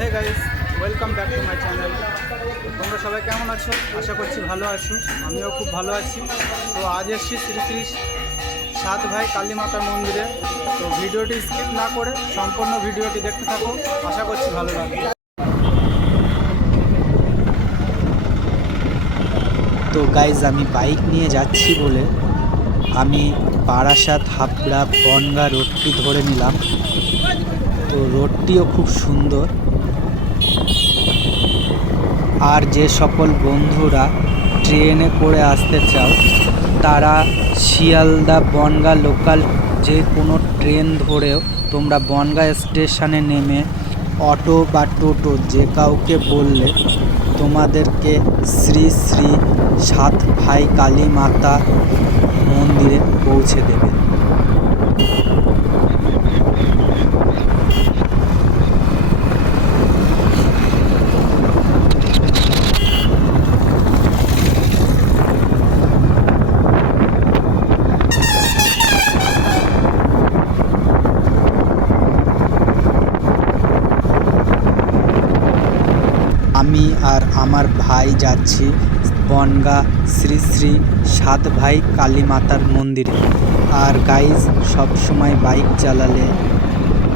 Hey guys, welcome back to my channel. তোমরা সবাই কেমন আছো? আশা করছি ভালো আছো। আমিও খুব ভালো আছি। তো আজ এসেছি শ্রী শ্রী সাত ভাই কালী মাতার মন্দিরে। তো ভিডিওটি স্কিপ না করে সম্পূর্ণ ভিডিওটি দেখতে থাকো, আশা করছি ভালো লাগবে। তো গাইজ আমি বাইক নিয়ে যাচ্ছি বলে আমি বারাসাত হাবড়া বনগাঁ রোডটি ধরে নিলাম। তো রোডটিও খুব সুন্দর। আর যে সকল বন্ধুরা ট্রেনে করে আসতে চাও তারা শিয়ালদা বনগাঁ লোকাল যে কোনো ট্রেন ধরেও তোমরা বনগাঁ স্টেশনে নেমে অটো বা টোটো যে কাউকে বললে তোমাদেরকে শ্রী শ্রী সাত ভাই কালী মাতা মন্দিরে পৌঁছে দেবে। আমি আর আমার ভাই যাচ্ছি বনগাঁ শ্রী শ্রী সাত ভাই কালী মাতার মন্দিরে। আর গাইজ সব সময় বাইক চালালে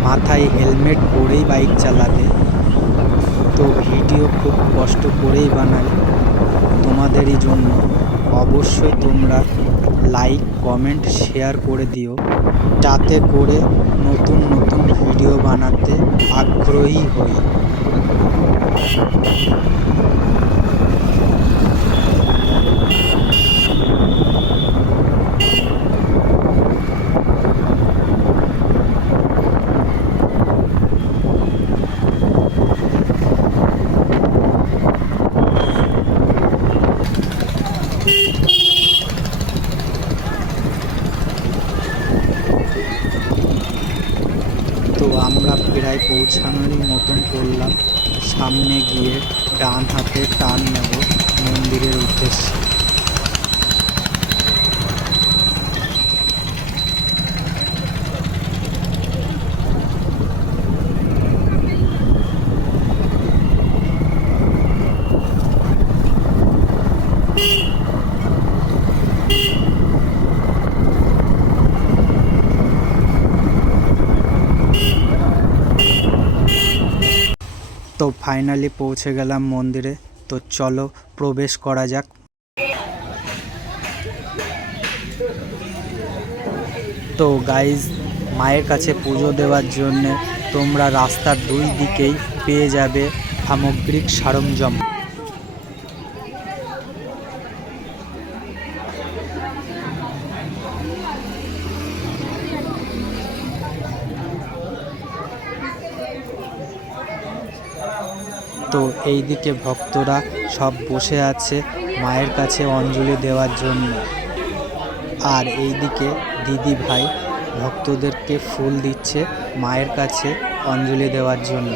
মাথায় হেলমেট পরেই বাইক চালাবে। তো ভিডিও খুব কষ্ট করেই বানাই তোমাদেরই জন্য। অবশ্যই তোমরা লাইক কমেন্ট শেয়ার করে দিও, যাতে করে নতুন নতুন ভিডিও বানাতে আগ্রহী হই। তো আমরা প্রায় পৌঁছানোরই মতন করলাম। সামনে গিয়ে ডান হাতে টান নেব মন্দিরের উদ্দেশ্যে। তো ফাইনালি পৌঁছে গেলাম মন্দিরে। তো চলো প্রবেশ করা যাক। তো গাইজ মায়ের কাছে পুজো দেওয়ার জন্য তোমরা রাস্তার দুই দিকেই পেয়ে যাবে সামগ্রিক সরঞ্জাম। তো এই দিকে ভক্তরা সব বসে আছে মায়ের কাছে অঞ্জলি দেওয়ার জন্য। আর এই দিকে দিদি ভাই ভক্তদেরকে ফুল দিচ্ছে মায়ের কাছে অঞ্জলি দেওয়ার জন্য।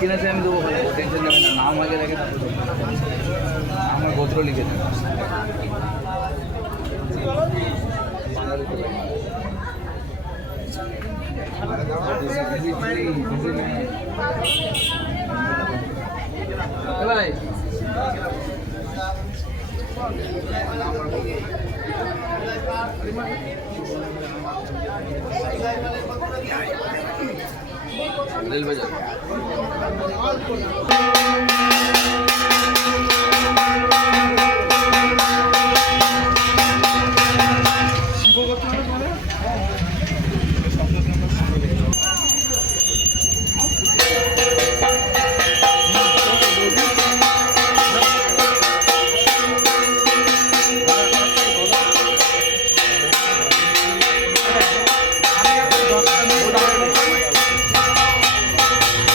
কিনেছে আমি দেবো, টেনশন নেবেন না। নাম আগে রেখে আমার গোত্র লিখে দেন। ভাই রেলবাজার।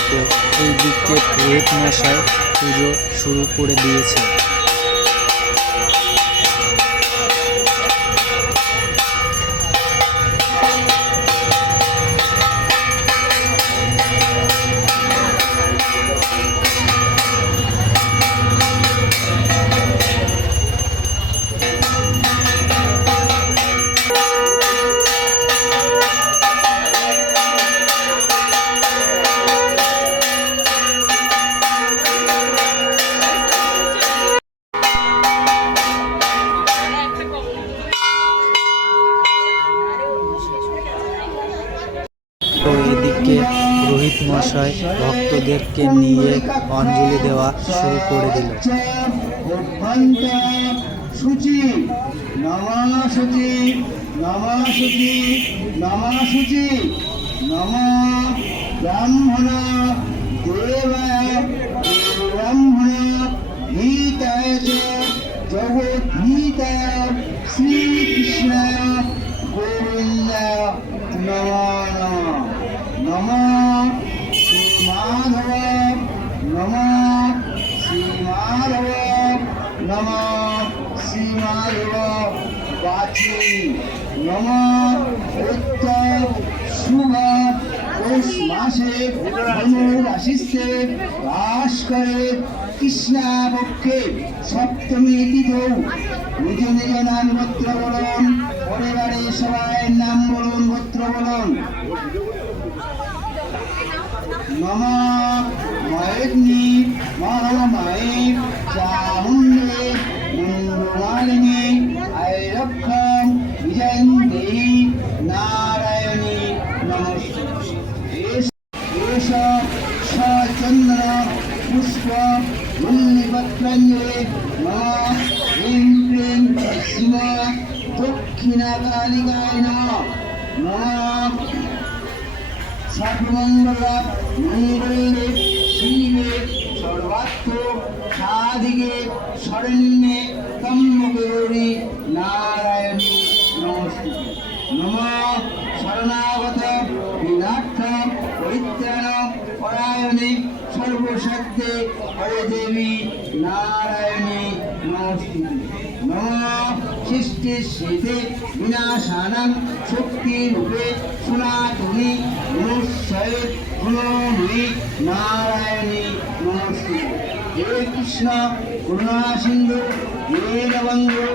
তো এই দিকে পুরোহিত মশাই পুজো শুরু করে দিয়েছে। তো এদিকে পুরোহিত মশাই ভক্তদেরকে নিয়ে অঞ্জলি দেওয়া শুরু করে দিল। শুচি নমঃ শুচি নমঃ শুচি নমঃ শুচি নমঃ ব্রাহ্মণ দেবায় ব্রাহ্মণ হিতায় চ জগদ্ধিতায় শ্রীকৃষ্ণায় গোবিন্দায় নমঃ নমঃ শ্রীমাধব নমঃ শ্রীমাধব নমঃ শ্রীমাধব বাচি নমঃ উত্তর শুভ পৌষ মাসে ধনুরাশিতে বাস করে কৃষ্ণাপক্ষে সপ্তমী তিথৌ নিজ নিজ নাম গোত্র বলুন, পরিবারের সবাই নাম বলুন, গোত্র বলুন। নমঃ মহেগ্নি মহামায়ে চামুণ্ডে মণ্ডমালিনী আয়রক্ষম বিজয়ন্তী নারায়ণী নমস্তে। এষ সচন্দ্র পুষ্প মুল্লিপত্রাঞ্জলি নমঃ ह्रीं क्लीं शिव दक्षिणाकालिकाय नमः। सर्वमंगल मंगले शिवे सर्वार्थ साधिके शरण्ये त्र्यंबके गौरी नारायणी नमस्ते। नमः शरणागत विनाथ परित्राण परायणे सर्वशक्ते हरे देवी नारायणी नमस्ते। नमः सृष्टि स्थिति विनाशानां शक्ति रूपे सनातनी मनुष्ये गुणोमयी नारायणी नमस्ते। हे कृष्ण करुणा सिंधु दीनबंधु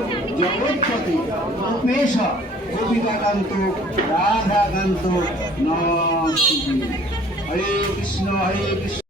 जगत्पति रूपेश गोपिकाकांत राधाकांत नमस्ते। हरे कृष्ण हरे कृष्ण।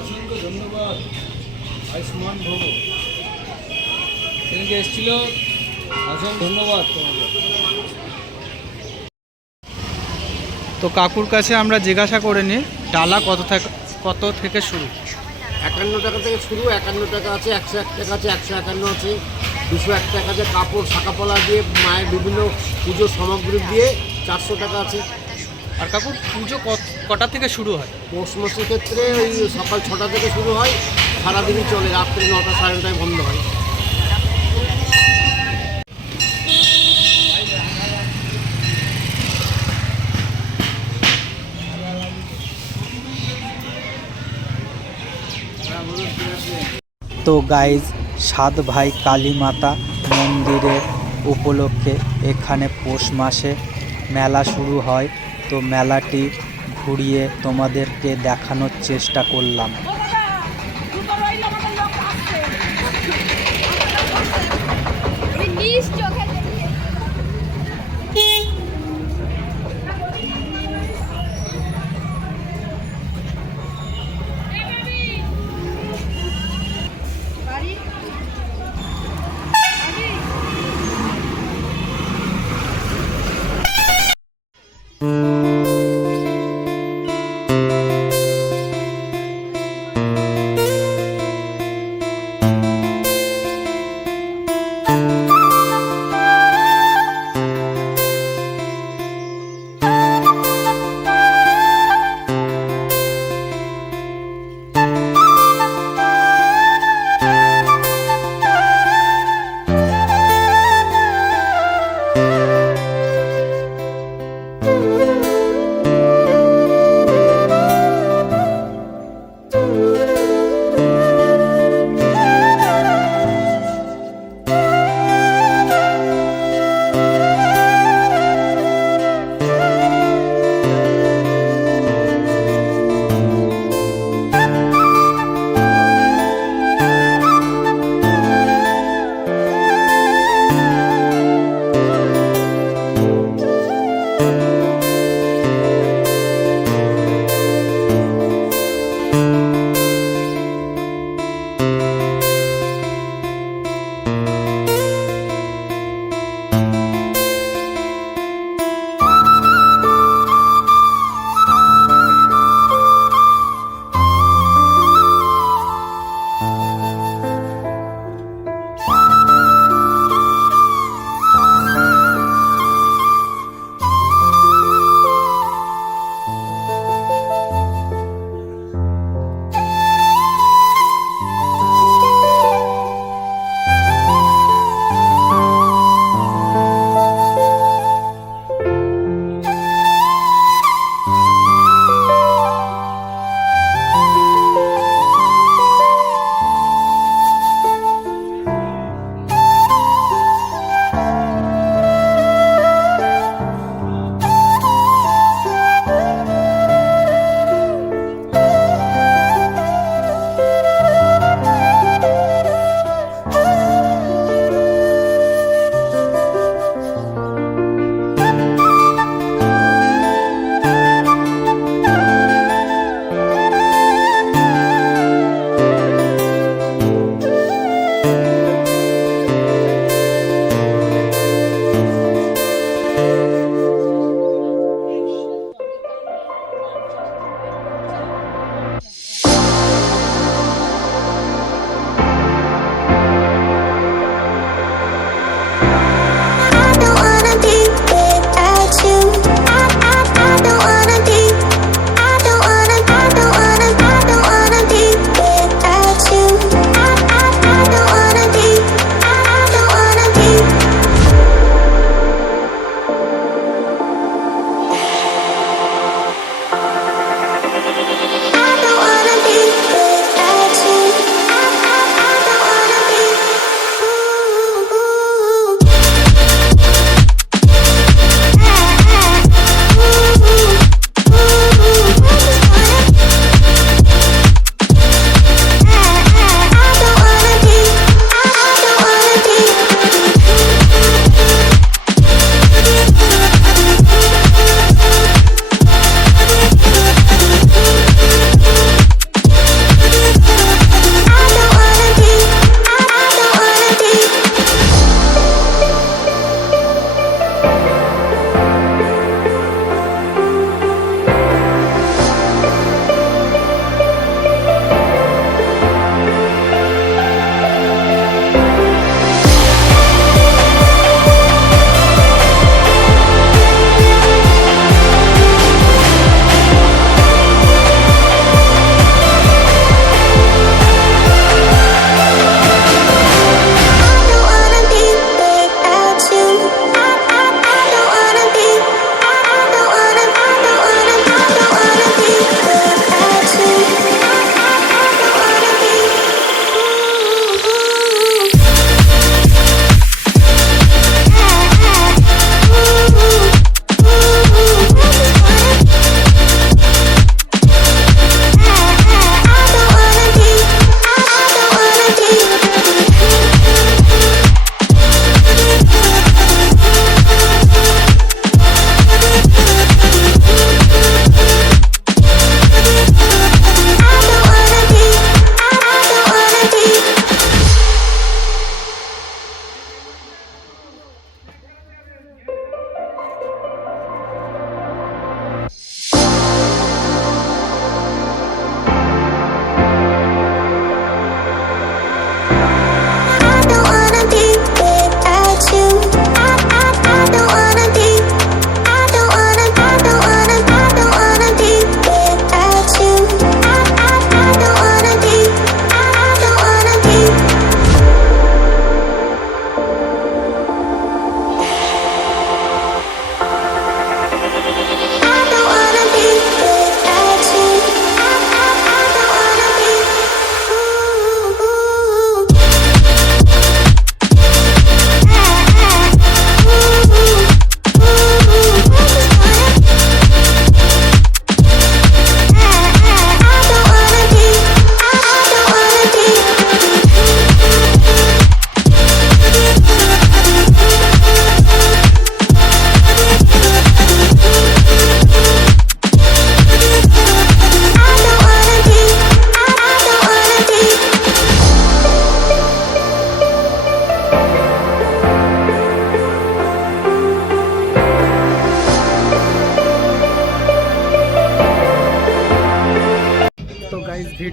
অসংখ্য ধন্যবাদ আয়ুষ্মান ভব সেদিনকে এসেছিল। অসংখ্য ধন্যবাদ তোমাকে। তো কাকুর কাছে আমরা জিজ্ঞাসা করে নিই ডালা কত থেকে শুরু। 51 টাকা থেকে শুরু। 51 টাকা আছে, 101 টাকা আছে, 151 আছে, 201 টাকা আছে। কাপড় শাঁকাপলা দিয়ে মায়ের বিভিন্ন পুজোর সামগ্রী দিয়ে 400 টাকা আছে। আর কাকুর পুজো কটা থেকে শুরু হয়? পৌষ মাসের ক্ষেত্রে ওই সকাল 6টা থেকে শুরু হয়, সারাদিনই চলে, রাত্রে 9টা 9:30টায় বন্ধ হয়। তো গাইজ 7 ভাই কালী মাতা মন্দিরে উপলক্ষে এখানে পৌষ মাসে মেলা শুরু হয়। তো মেলাটি ঘুরিয়ে তোমাদেরকে দেখানোর চেষ্টা করলাম।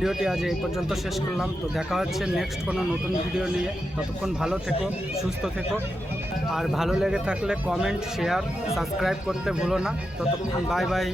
ভিডিওটি আজ এই পর্যন্ত শেষ করলাম। তো দেখা হচ্ছে নেক্সট কোনো নতুন ভিডিও নিয়ে। ততক্ষণ ভালো থেকো, সুস্থ থেকো, আর ভালো লেগে থাকলে কমেন্ট, শেয়ার, সাবস্ক্রাইব করতে ভুলো না। ততক্ষণ বাই বাই।